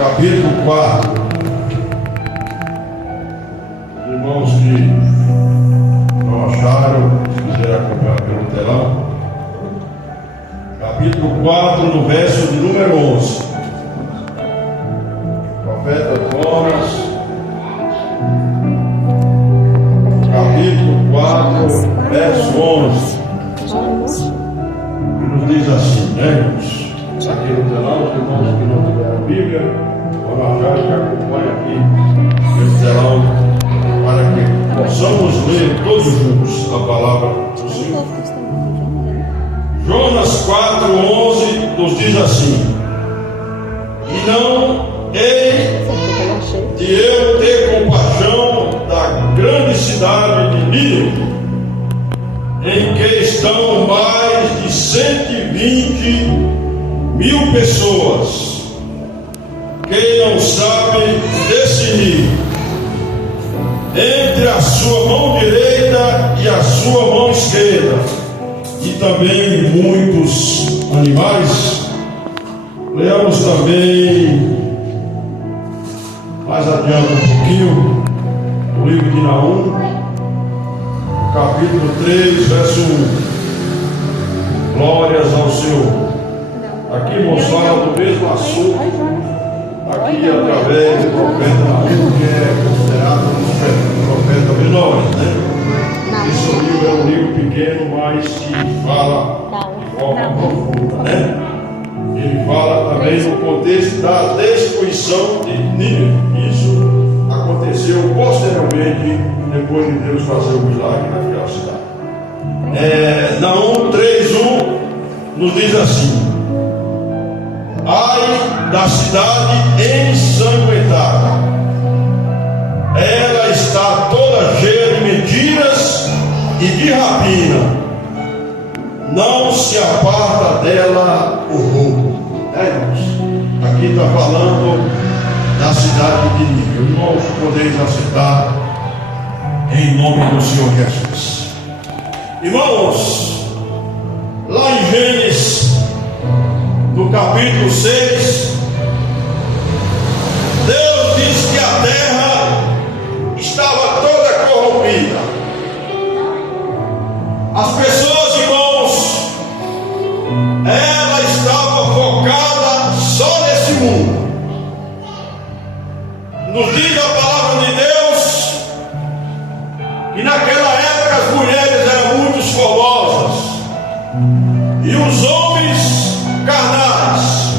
capítulo 4. Os irmãos que não acharam, se quiserem acompanhar pelo telão, capítulo 4, no verso de número 11. Profeta Jonas, capítulo 4, verso 11. Que nos diz assim, né, irmãos? Aqui no telão, os irmãos que não tiveram Bíblia, vão achar que acompanha aqui pelo telão, para que possamos ler todos juntos a palavra do Senhor. Jonas 4,11 nos diz assim: e não hei de eu ter compaixão da grande cidade de Nínive, em que estão mais de 120.000 pessoas, que não sabem discernir entre a sua mão direita e a sua mão esquerda, e também muitos animais. Leamos também mais adiante um pouquinho o livro de Naum, capítulo 3, verso 1. Glórias ao Senhor. Aqui nos fala do mesmo assunto, aqui através do profeta Naum, que é considerado um profeta menor, né? Esse livro é um livro pequeno, mas que fala de forma profunda, né? Ele fala também no contexto da destruição de Nínive. Isso aconteceu posteriormente, depois de Deus fazer o milagre naquela cidade. Naum 3:1 nos diz assim: ai da cidade ensanguentada, ela está toda cheia de mentiras e de rapina, não se aparta dela o roubo. Irmãos, aqui está falando da cidade de Nínive. Irmãos, podeis aceitar em nome do Senhor Jesus. Irmãos, lá em Gênesis, no capítulo 6, Deus diz que a terra estava toda corrompida. As pessoas, irmãos, ela estava focada só nesse mundo. Nos diz a palavra de Deus que naquela época as mulheres eram muito formosas e os homens carnais,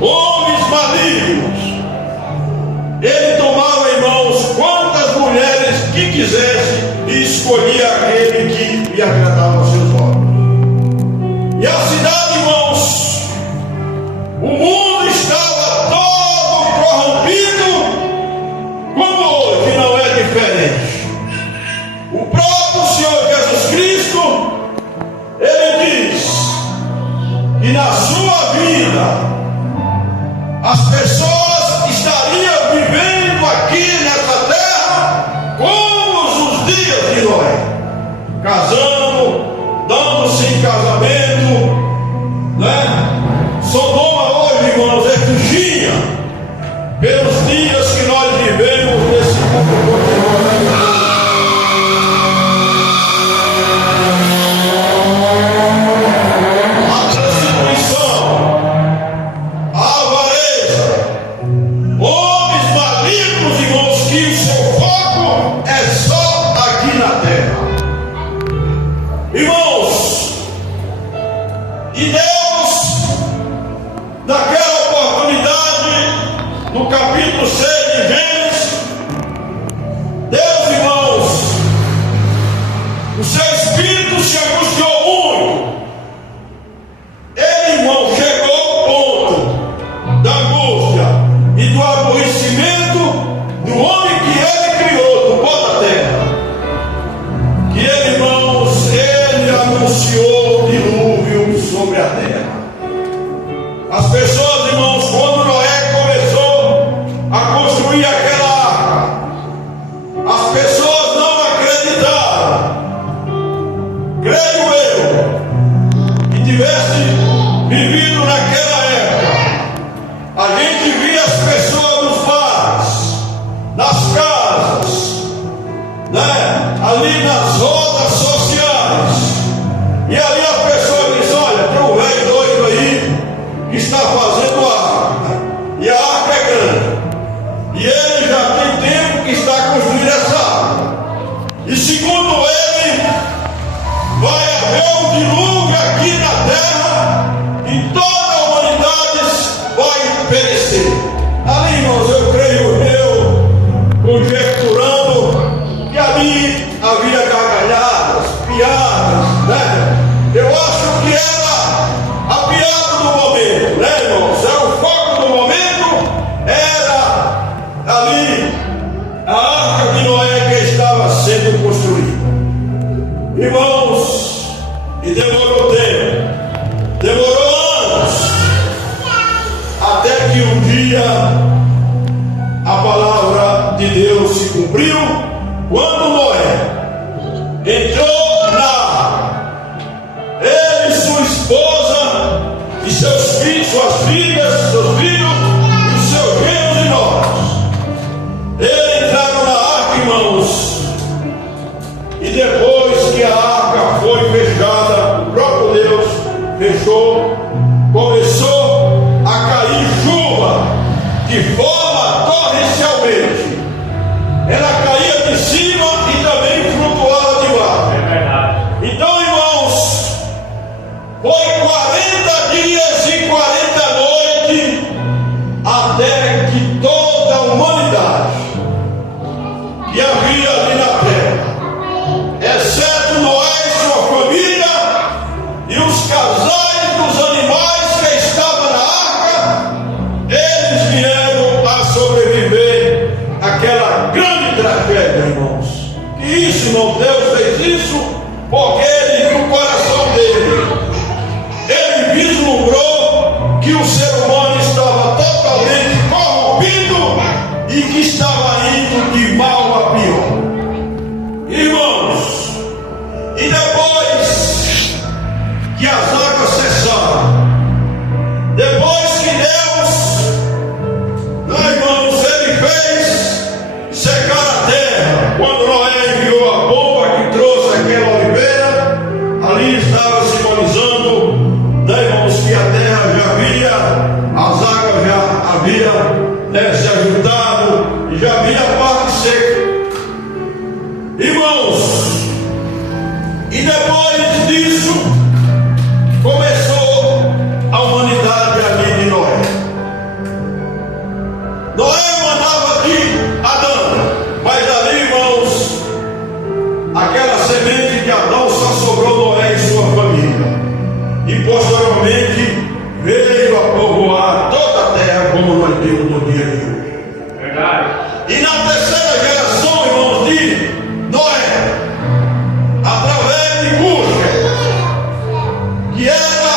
homens malignos. Ele tomava, irmãos, quantas mulheres que quisesse e escolhia aquele que lhe agradava aos seus olhos. E a cidade, irmãos, o mundo estava todo corrompido, como hoje não é diferente. O próprio Senhor Jesus Cristo, Ele diz que na sua vida as pessoas estariam vivendo aqui nessa terra como os dias de Noé, casando, dando-se em casamento, né? Sodoma hoje, irmãos, é coxinha pelos dias que nós vivemos nesse mundo contemporâneo. A prostituição, a avareza, homens malignos, irmãos, que o seu foco é só aqui na terra. Irmãos, e Deus, naquela oportunidade, no capítulo 6 de Gênesis, Deus, irmãos, o seu espírito se angustiou muito. Ele, irmão, chegou ao ponto da angústia e do aborrecimento do homem que ele criou, do pó da terra. Que ele, irmãos, ele anunciou o dilúvio sobre a terra. As pessoas, irmãos, quando Noé começou a construir aquela arca, as pessoas não acreditaram. Creio eu, que tivesse vivido naquela época, a gente via as fazendo arca, e a arca é grande, e ele já tem tempo que está construindo essa arca, e segundo ele, vai haver um dilúvio aqui na terra, e toda a humanidade vai perecer. Ali, irmãos, eu creio, conjecturando que ali havia gargalhadas, piadas, né? Eu acho que era a piada do momento, né, irmãos? Era o foco do momento, era ali a arca de Noé que estava sendo construída. Irmãos, e demorou tempo, demorou anos, até que um dia a palavra de Deus se cumpriu, quando Noé entrou na arca, ele, sua esposa e seus filhos, suas filhas, seus filhos e os seus genros e noras. Eles entraram na arca, irmãos, e depois que a arca foi fechada, o próprio Deus fechou, começou a cair chuva de forma torrencialmente. Ela caía de cima e também flutuava de baixo. É verdade. Então, irmãos, foi 40 dias e 40 noites até que toda a humanidade que havia ali na terra, exceto Noé e sua família e os casais dos animais que estavam na arca, eles vieram a sobreviver àquela grande tragédia, irmãos. Que isso, irmão, Deus fez isso porque ele, no coração dele, ele vislumbrou que o ser humano estava totalmente corrompido e que estava indo de mal a pior. Irmãos, e depois que as águas cessaram, depois que Deus, irmãos, ele fez secar a terra, quando Noé enviou a bomba que trouxe aquela oliveira, ali estava simbolizando, irmãos, que a terra já havia, as águas já haviam se ajuntado, e já havia a parte seca. Irmãos, e depois disso começou a humanidade ali de Noé. Noé mandava de Adão, mas ali, irmãos, aquela semente de Adão só sobrou Noé e sua família, e posteriormente veio a povoar toda a terra, como nós temos no dia de hoje. Verdade. E na terceira geração, irmãos, de Noé, através de Cuxa, que era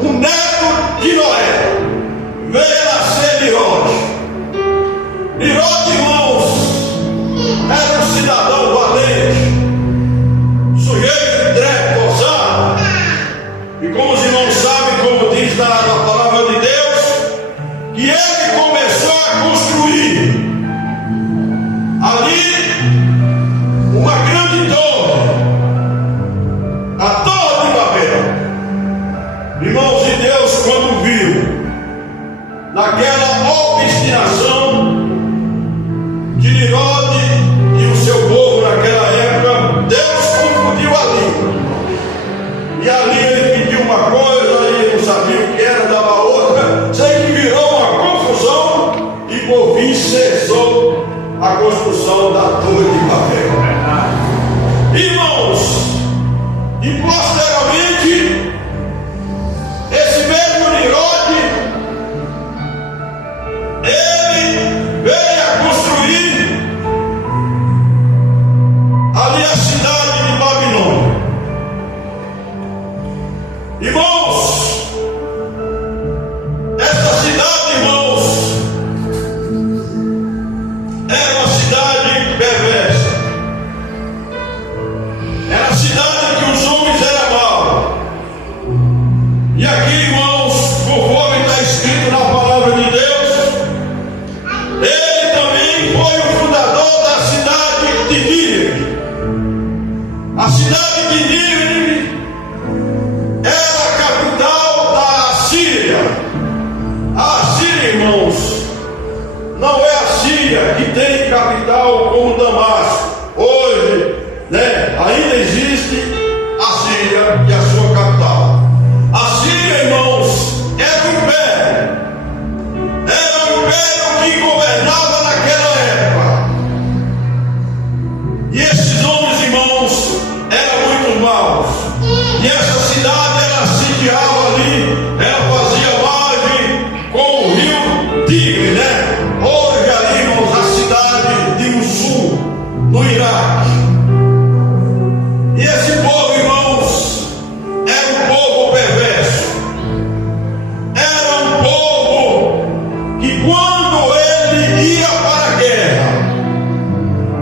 o neto de Noé, veio nascer Nimrod. Nimrod, irmãos, era um cidadão valente, sujeito de drepe, ousado, e como os irmãos sabem, como diz na palavra de Deus, que ele começou a construir ali uma grande torre, a Torre de Babel. Irmãos de Deus, quando viu naquela obstinação de Nimrod e o seu povo naquela época, Deus confundiu a língua, e ali ele pediu uma coisa e ele não sabia o que era, dava outra, sei que virou uma confusão e por fim cessou a construção da Torre de Babel. Irmãos, e posteriormente esse mesmo Nimrod, ele veio a construir ali a cidade de Babilônia. grande capital como Damasco. Hoje, ainda existe a Síria e a sua capital. A Síria, irmãos, era um império. Era um império que governava naquela época. E esses homens, irmãos, eram muito maus. E essa cidade, ela sitiava ali, ela fazia margem com o rio Tigre, Hoje ali, irmãos, a cidade de Mosul, no Iraque. E esse povo, irmãos, era um povo perverso. Era um povo que, quando ele ia para a guerra,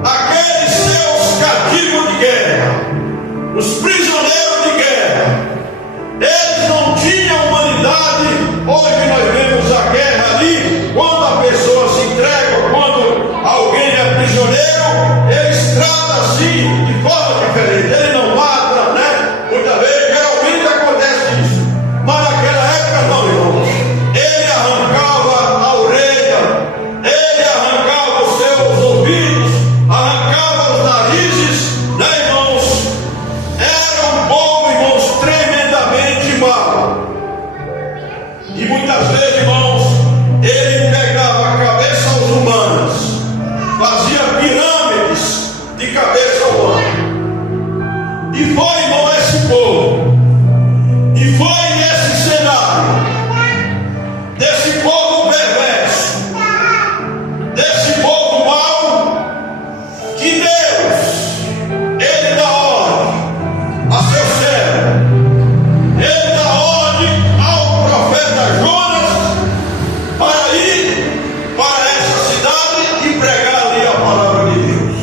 aqueles seus cativos de guerra, os prisioneiros de guerra, eles não tinham humanidade. Hoje nós vemos a guerra ali, quando a pessoa se entrega, quando alguém é prisioneiro, ele trata assim, de forma diferente. Ele não mata, Muitas vezes, geralmente acontece isso. Mas naquela época não, irmãos. Ele arrancava a orelha, ele arrancava os seus ouvidos, arrancava os narizes, irmãos? Era um povo, irmãos, tremendamente mau. E muitas vezes, irmãos, ele pegava cabeças humanas, fazia pirâmides de cabeça humana. E foi, irmão, esse povo, e foi nesse cenário, desse povo perverso, desse povo mau, que Deus, ele dá ordem a seu servo, ele dá ordem ao profeta Jonas para ir para essa cidade e pregar ali a palavra de Deus.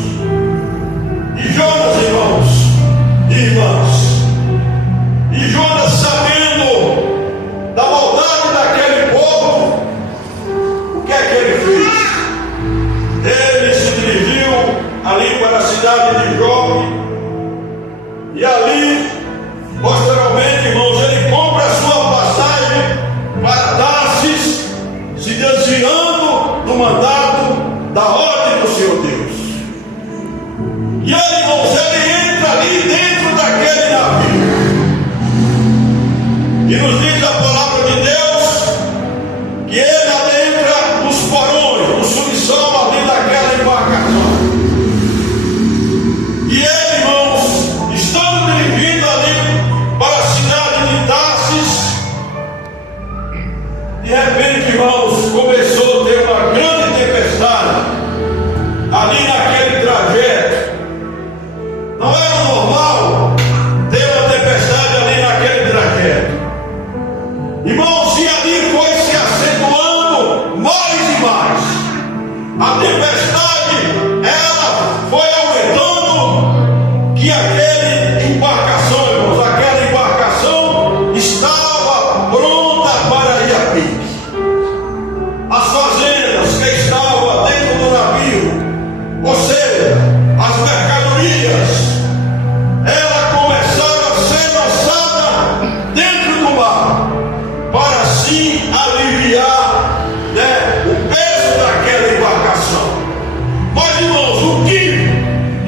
E Jonas, irmãos e irmãs, e Jonas, sabendo da maldade daquele povo, o que é que ele fez? Ele se dirigiu ali para a cidade de Jope, e ali, posteriormente, irmãos, ele compra a sua passagem para Tarsis, se desviando do mandato, da ordem do Senhor Deus. E aí, irmãos, ele entra ali dentro daquele navio, e nos diz a palavra de Deus que ele adentra os porões, no subsolo ali daquela embarcação. E ele, irmãos, estando dirigindo ali para a cidade de Tarsis, de repente, irmãos, começou a ter uma grande tempestade ali naquele trajeto. Não era normal ter uma tempestade ali naquele trajeto. Irmãos, e ali foi se acentuando mais e mais. A tempestade, ela foi aumentando, que aquela embarcação, irmãos, aquela embarcação estava pronta para ir a pique. As fazendas que estavam dentro do navio, ou seja, as mercadorias, ela começaram a ser lançada dentro do mar, para assim aliviar o peso daquela embarcação. Mas, irmãos, o que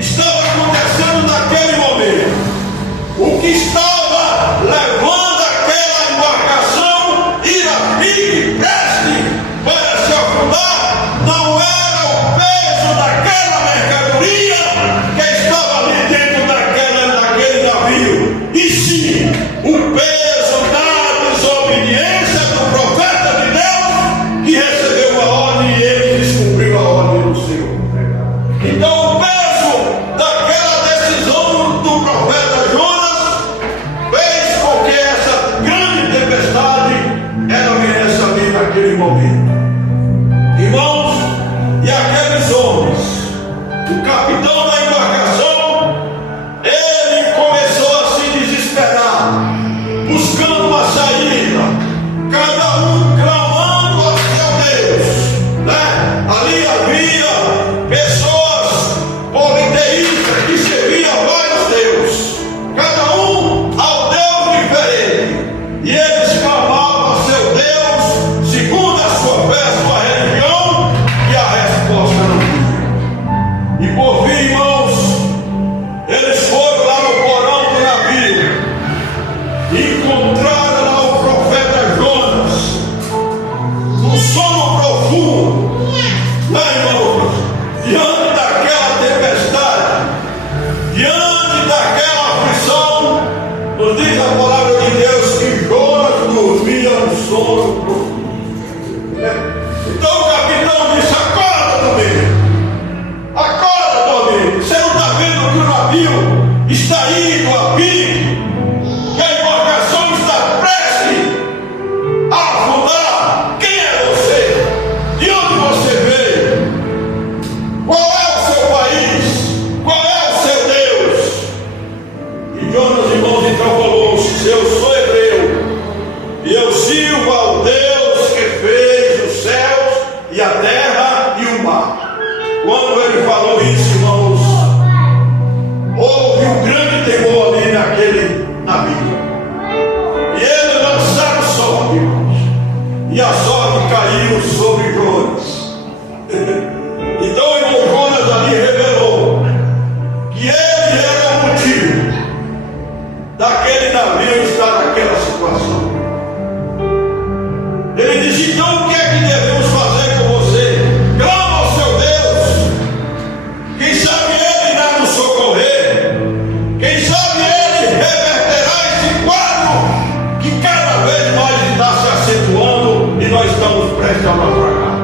estava acontecendo naquele momento, o que estava levando aquela embarcação ir a pique, preste para se afundar, não era o peso daquela mercadoria que estava ali dentro daquele navio, e sim o peso da desobediência do profeta de Deus, que recebeu a ordem e ele descumpriu a ordem do Senhor. Então o peso daquela decisão do profeta Jonas fez com que essa grande tempestade ela viesse ali naquele momento. Irmãos, e aqueles homens, o capitão da embarcação, ele começou a se desesperar, buscando uma saída, cada um clamando ao seu Deus, Ali havia pessoas politeístas que serviam vários deuses, cada um ao Deus diferente, e eles clamavam a seu Deus segundo a sua fé, a sua religião, e a resposta não vinha. caiu sobre Jonas. Então, irmão, Jonas ali revelou que ele era o motivo daquele navio estar naquela situação. Ele disse: então o que é que devemos fazer com você? Clama ao seu Deus. Quem sabe Ele irá nos socorrer. Quem sabe Ele reverterá esse quadro que cada vez mais está se acentuando e nós estamos prestes a naufragar.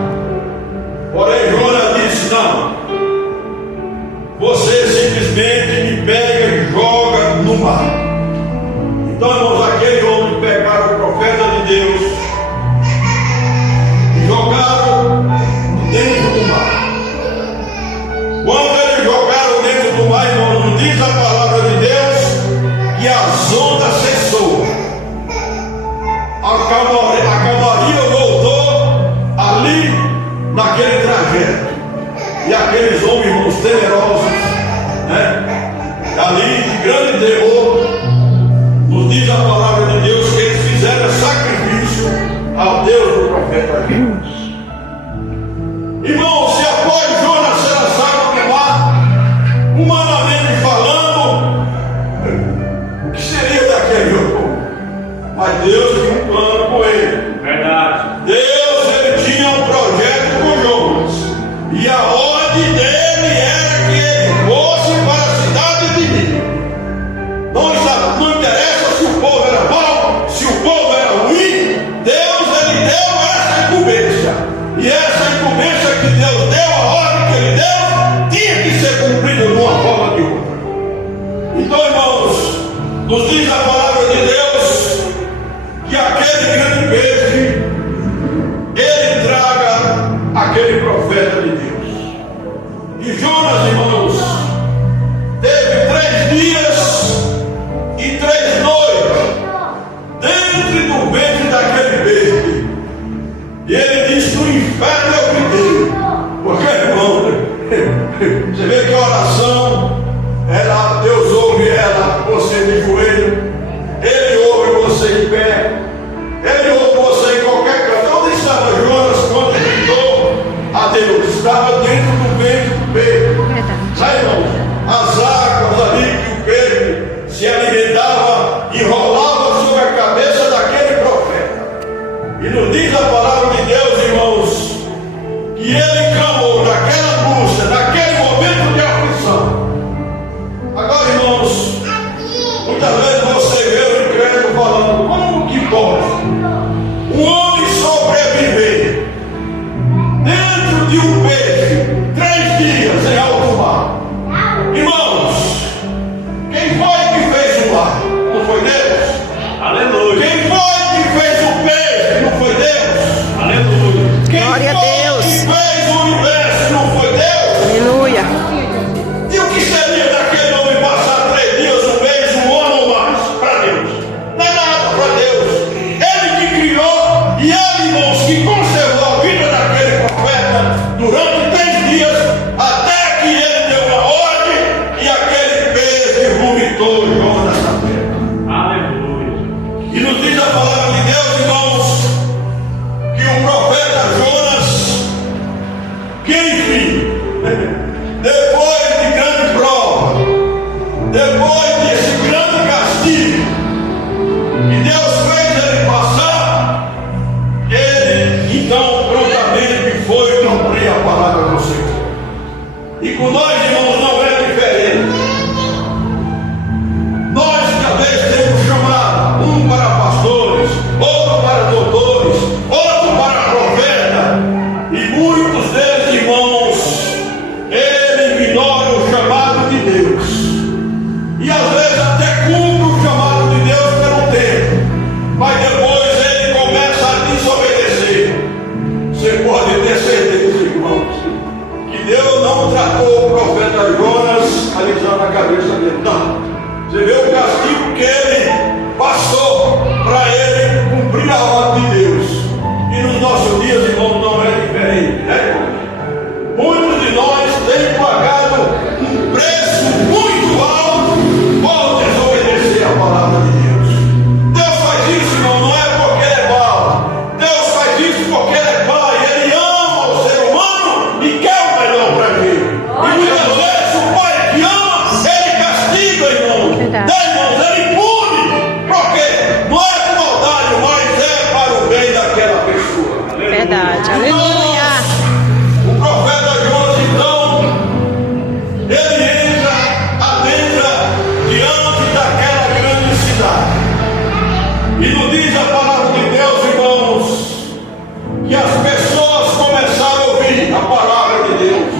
Porém, Jonas disse: não, você simplesmente me pega e joga no mar. Então, irmãos, aquele homem pegaram o profeta de Deus e jogaram dentro do mar. Quando eles jogaram dentro do mar, irmãos, não diz a palavra de Deus que as ondas cessou. A calmaria voltou ali naquele trajeto. E aqueles homens, irmãos, temerosos, né? Ali de grande terror, nos diz a palavra de Deus que eles fizeram sacrifício ao Deus do profeta Jonas. Irmãos, se após Jonas ser lançado no mar, humanamente falando, o que seria daquele homem? Mas Deus tinha um plano com ele. Verdade. Deus, ele tinha um projeto com Jonas. E a ordem dele era que ele fosse para a cidade de Nínive. Não interessa se o povo era mau, se o povo era ruim, Deus, ele deu essa incumbência. E essa incumbência que Deus deu, a ordem que ele deu, tinha que ser cumprida de uma forma ou de outra. Então, irmãos, nos diz a palavra de Deus que aquele grande peixe, ele traga aquele profeta de Deus. E Jonas, irmãos, teve 3 dias e 3 noites dentro do ventre daquele peixe. E ele disse: no inferno eu gritei. Porque, irmão, você vê que a oração, ela, Deus ouve ela, você de joelho, Ele ouve você em pé, Ele ouve você em qualquer canto. Onde estava Jonas quando gritou a Deus? Estava dentro do ventre do peixe. Aí, irmão, as águas ali que o peixe se alimentava e rolava sobre a cabeça daquele profeta. E nos diz a palavra de Deus, irmãos, que ele clamou naquela angústia, naquele momento de aflição. Agora, irmãos, muitas vezes você vê o incrédulo falando: como que pode um homem sobreviver dentro de um peixe 3 dias em alto mar? Irmãos, quem foi que fez o mar? Não foi Deus? Aleluia. Quem foi que fez o peixe? Não foi Deus? Aleluia. Quem Glória a foi Deus. que fez o universo? Não foi Deus? Aleluia. E o que seria daquele homem passar 3 dias, um mês, um ano ou mais para Deus? Não é nada para Deus. Ele que criou e ele, irmãos, que conservou a vida daquele profeta durante 3 dias, até que ele deu uma ordem e aquele peixe vomitou Jonas na terra. Aleluia. E nos diz a palavra de Deus, irmãos, que o profeta Jonas, que enfim, depois de grande prova, depois desse grande castigo que Deus fez ele passar, ele então prontamente foi cumprir a palavra do Senhor. E com nós, irmãos, não é diferente. Nós talvez temos chamado um para pastores, outro para doutores, outro para profeta, e muitos deles, irmãos, ele ignora o chamado de Deus, e às vezes até cumpre o chamado de Deus pelo tempo, mas depois ele começa a desobedecer. Você pode ter certeza, irmãos, que Deus não tratou o profeta Aleluia. O profeta Jonas, então, ele adentra diante daquela grande cidade. E nos diz a palavra de Deus, irmãos, que as pessoas começaram a ouvir a palavra de Deus.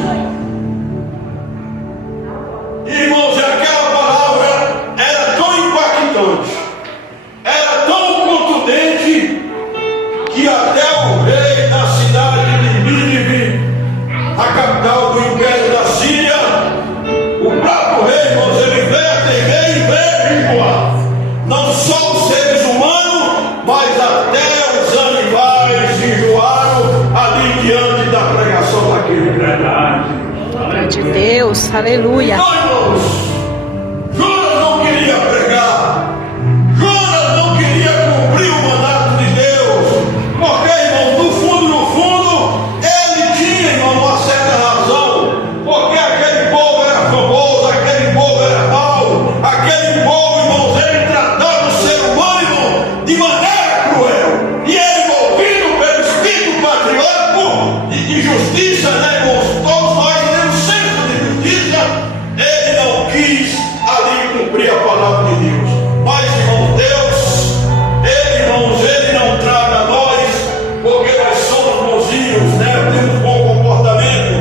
Irmãos, e aquela palavra era tão impactante, era tão contundente, que até o rei da cidade de Nínive, a capital do império da Síria, o próprio rei, irmãos, ele veio a temer e veio jejuar. Não só os seres humanos, mas até os animais jejuaram ali diante da pregação daquele verdade. Glória de Deus, aleluia. Então, irmãos, Jonas não queria pregar, Jonas não queria cumprir o mandato de Deus, porque, irmão, no fundo, ele tinha, irmão, uma certa razão, porque aquele povo era famoso, aquele povo era mau, aquele povo, irmãos, ele tratava o ser humano, irmão, de maneira cruel, e ele, movido pelo espírito patriótico e de justiça, né, irmãos, todos nós temos senso de justiça, ele não quis ali cumprir a palavra de Deus. Mas, irmão, Deus, ele não trata nós porque nós somos bonzinhos, né? Temos bom comportamento.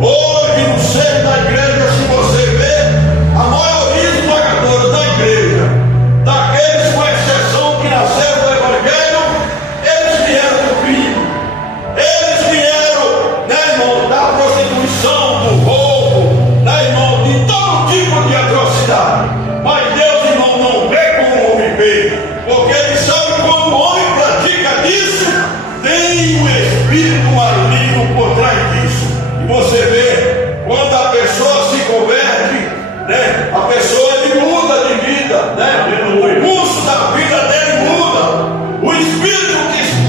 Hoje, no seio da igreja, se você vê, a maioria esmagadora da igreja, daqueles com exceção que nasceram do Evangelho, eles vieram do crime, eles vieram, né, irmão, da prostituição, do roubo, né, irmão, de todo tipo de atrocidade. Mas Deus, irmão, não vê como o homem vê, porque ele sabe quando o homem pratica disso, tem um espírito maligno por trás disso. E você vê, quando a pessoa se converte, né, a pessoa ele muda de vida, né, o curso da vida dele muda, o espírito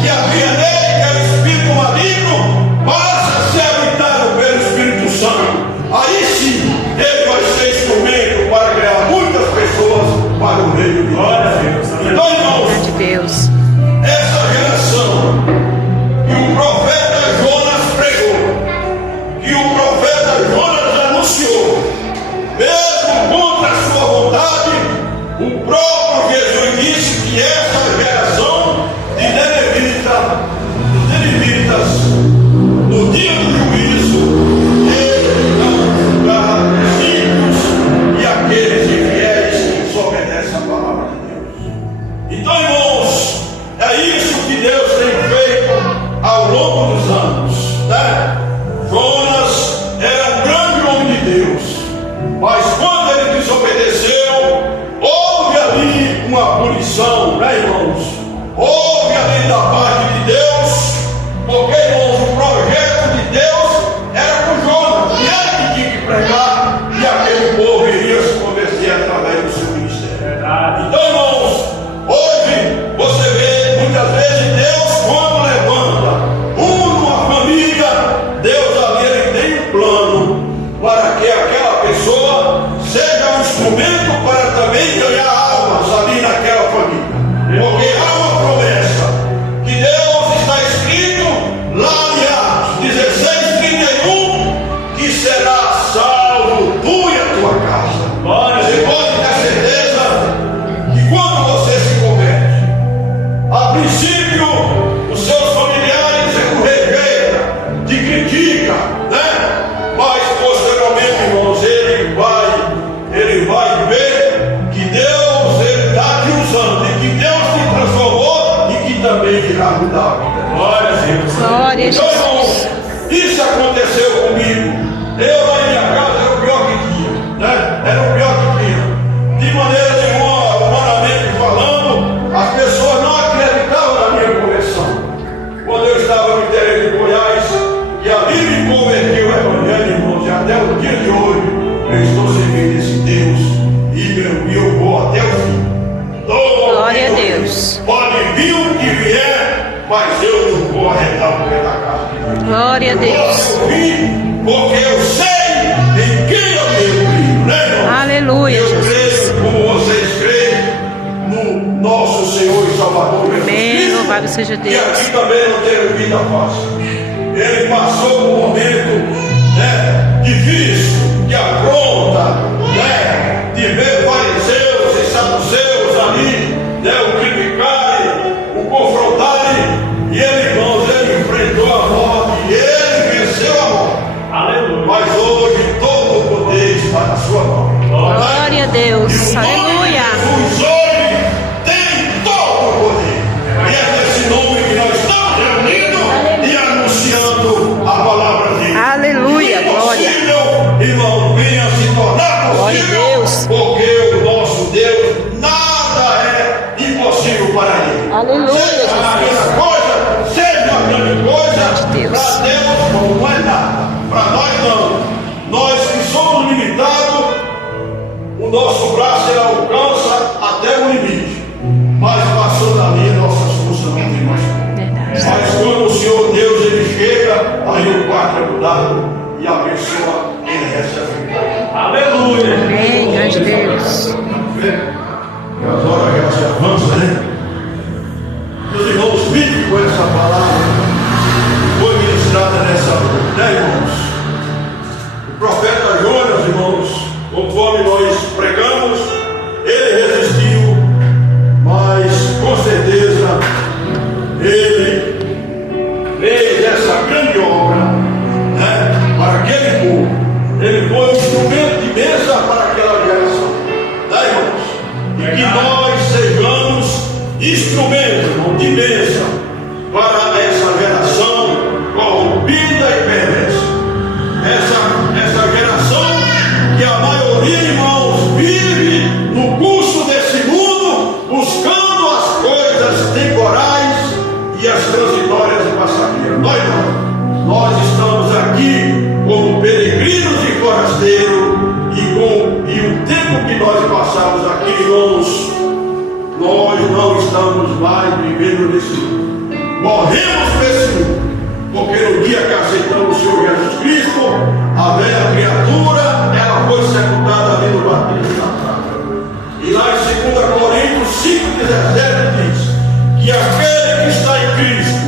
que havia nele, que era o espírito maligno, passa a ser habitado pelo Espírito Santo. Aí sim, ele vai ser instrumento para ganhar muitas pessoas para o reino de Deus. Então, irmãos, Glória de Deus. essa geração que o profeta Jonas pregou, que o profeta Jonas anunciou, mesmo contra a sua vontade, o próprio Jesus disse que essa geração de Ninevitas, no dia do juízo, ele não julgará os ímpios e aqueles infiéis que desobedecem a palavra de Deus. Então, irmãos, é isso que Deus tem feito ao longo dos anos, né? Jonas era um grande homem de Deus, mas quando ele desobedeceu, houve ali uma punição, né, irmãos? Houve ali da parte de Deus, porque, irmãos, o projeto de Deus era com Jonas, e ele que tinha que pregar, e aquele povo iria se converter através do seu ministério. Então, irmãos, hoje você vê muitas vezes Deus, quando levanta uma família, Deus ali ele tem um plano para que aquela pessoa seja um instrumento para também ganhar almas ali naquela família. Porque há uma promessa que Deus está escrito lá em Atos 16:31, que será salvo tu e a tua casa. Você pode ter certeza que quando você se converte, a princípio os seus familiares o rejeitam, te criticam, né? Mas posteriormente, irmãos, ele vai ver que Deus está te usando, e que Deus te transformou e que também irá mudar a vida. Glória a Deus. Glória a Então, Jesus. irmãos, isso aconteceu comigo. Eu lá em minha casa era o pior que tinha, né? Era o pior que tinha. De maneira nenhuma, humanamente falando, as pessoas não acreditavam na minha conversão. Quando eu estava no interior de Goiás, e ali me converteu o Evangelho, irmãos, e até o dia de hoje eu estou servindo esse Deus, e eu vou até o fim. Glória a Deus. Pode vir o que vier, mas eu não vou arredar o pé da casa de Deus. Glória a Deus. Eu vim porque eu sei em quem eu tenho crido, né, irmão? Aleluia, Eu Jesus. creio como vocês creem no nosso Senhor e Salvador Jesus Amém, Cristo. louvado seja E Deus. aqui também não tenho vida fácil. passou por um momento, né, difícil, que apronta, né, de ver fariseus e saduceus ali, né, o criticarem, o confrontarem, e ele, irmãos, ele enfrentou a morte, e ele venceu a morte. Aleluia. Mas hoje todo o poder está na sua mão. Glória a Deus. Aleluia. Jesus hoje tem todo o poder. E é nesse nome que nós estamos reunindo e anunciando a palavra dele. Aleluia, glória. Impossível, irmão, venha se tornar Glória a possível, Deus. porque o nosso Deus, nada é impossível para ele. Aleluia, Seja a pequena coisa, seja a grande coisa, Deus. para Deus não é nada. Para nós não. Nós que somos limitados, o nosso braço ele alcança até o limite. Mas passou dali, nossas forças não tem mais. Verdade. Mas quando o Senhor Deus ele chega, aí o quadro é mudado e a pessoa ele recebe. Aleluia! Amém, graças a Deus. E agora ela se avança, né? Meus irmãos, fiquem com essa palavra. Foi ministrada nessa noite, né, irmãos? O profeta Jonas, irmãos, conforme nós pregamos, ele resistiu, mas com certeza ele fez essa grande obra, né, para aquele povo. Ele foi um instrumento de bênção para aquela geração, né, irmãos? E que nós sejamos instrumentos, irmão, de bênção para essa geração corrompida e perversa. Essa geração que a maioria, irmãos, vive no curso desse mundo, buscando as coisas temporais e as transitórias e passageiras. Nós não. Nós estamos aqui como peregrinos e forasteiros, e o tempo que nós passamos aqui, irmãos, nós não estamos mais vivendo nesse mundo. Morremos nesse mundo. Porque no dia que aceitamos o Senhor Jesus Cristo, a velha criatura, ela foi sepultada ali no batismo da praia. E lá em 2 Coríntios 5,17 diz que aquele que está em Cristo